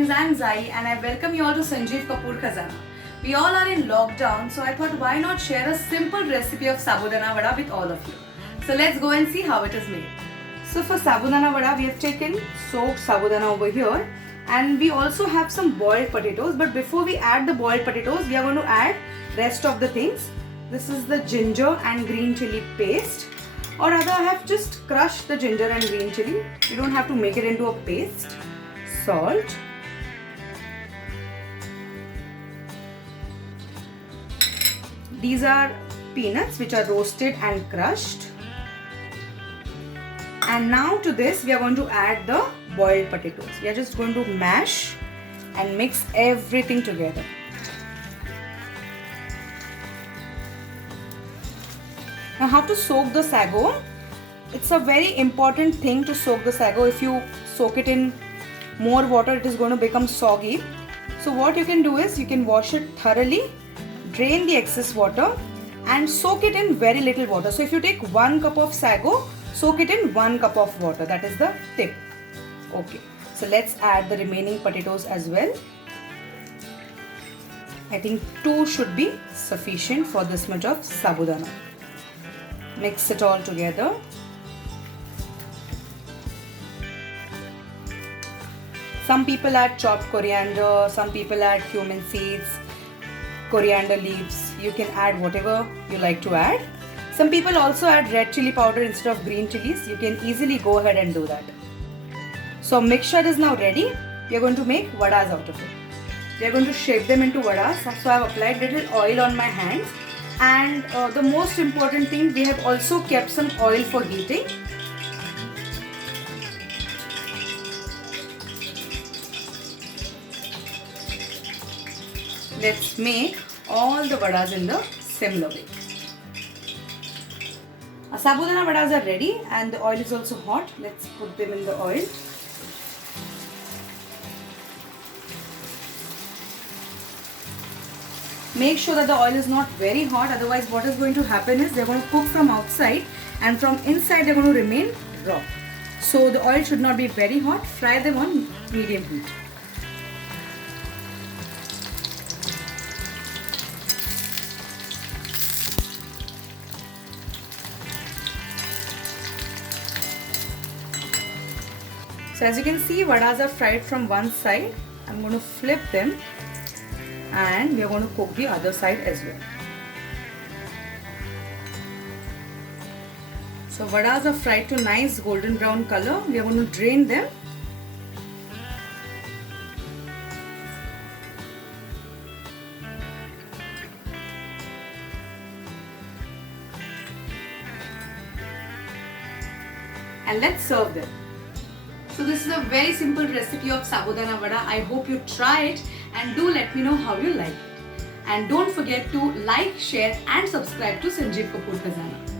friends, I'm Zai and I welcome you all to Sanjeev Kapoor Khazana. We all are in lockdown, so I thought why not share a simple recipe of sabudana vada with all of you. So let's go and see how it is made. So for sabudana vada, we have taken soaked sabudana over here, and we also have some boiled potatoes. But before we add the boiled potatoes, we are going to add rest of the things. This is the ginger and green chili paste. Or rather, I have just crushed the ginger and green chili. You don't have to make it into a paste. Salt. These are peanuts which are roasted and crushed. And now to this we are going to add the boiled potatoes. We are just going to mash and mix everything together. Now how to soak the sago? It's a very important thing to soak the sago. If you soak it in more water, it is going to become soggy. So what you can do is you can wash it thoroughly, drain the excess water and soak it in very little water. So if you take 1 cup of sago, soak it in 1 cup of water. That is the tip. Okay, so let's add the remaining potatoes as well. I think 2 should be sufficient for this much of sabudana. Mix it all together. Some people add chopped coriander, some people add cumin seeds, coriander leaves. You can add whatever you like to add. Some people also add red chili powder instead of green chilies. You can easily go ahead and do that. So mixture is now ready. We are going to make vadas out of it. We are going to shape them into vadas. So I have applied little oil on my hands. And the most important thing, we have also kept some oil for heating. Let's make all the vadas in the similar way. Our sabudana vadas are ready and the oil is also hot. Let's put them in the oil. Make sure that the oil is not very hot, otherwise what is going to happen is they are going to cook from outside and from inside they are going to remain raw. So the oil should not be very hot. Fry them on medium heat. So as you can see, vadas are fried from one side. I'm going to flip them and we are going to cook the other side as well. So vadas are fried to nice golden brown color. We are going to drain them. And let's serve them. So this is a very simple recipe of sabudana vada. I hope you try it and do let me know how you like it. And don't forget to like, share and subscribe to Sanjeev Kapoor Khazana.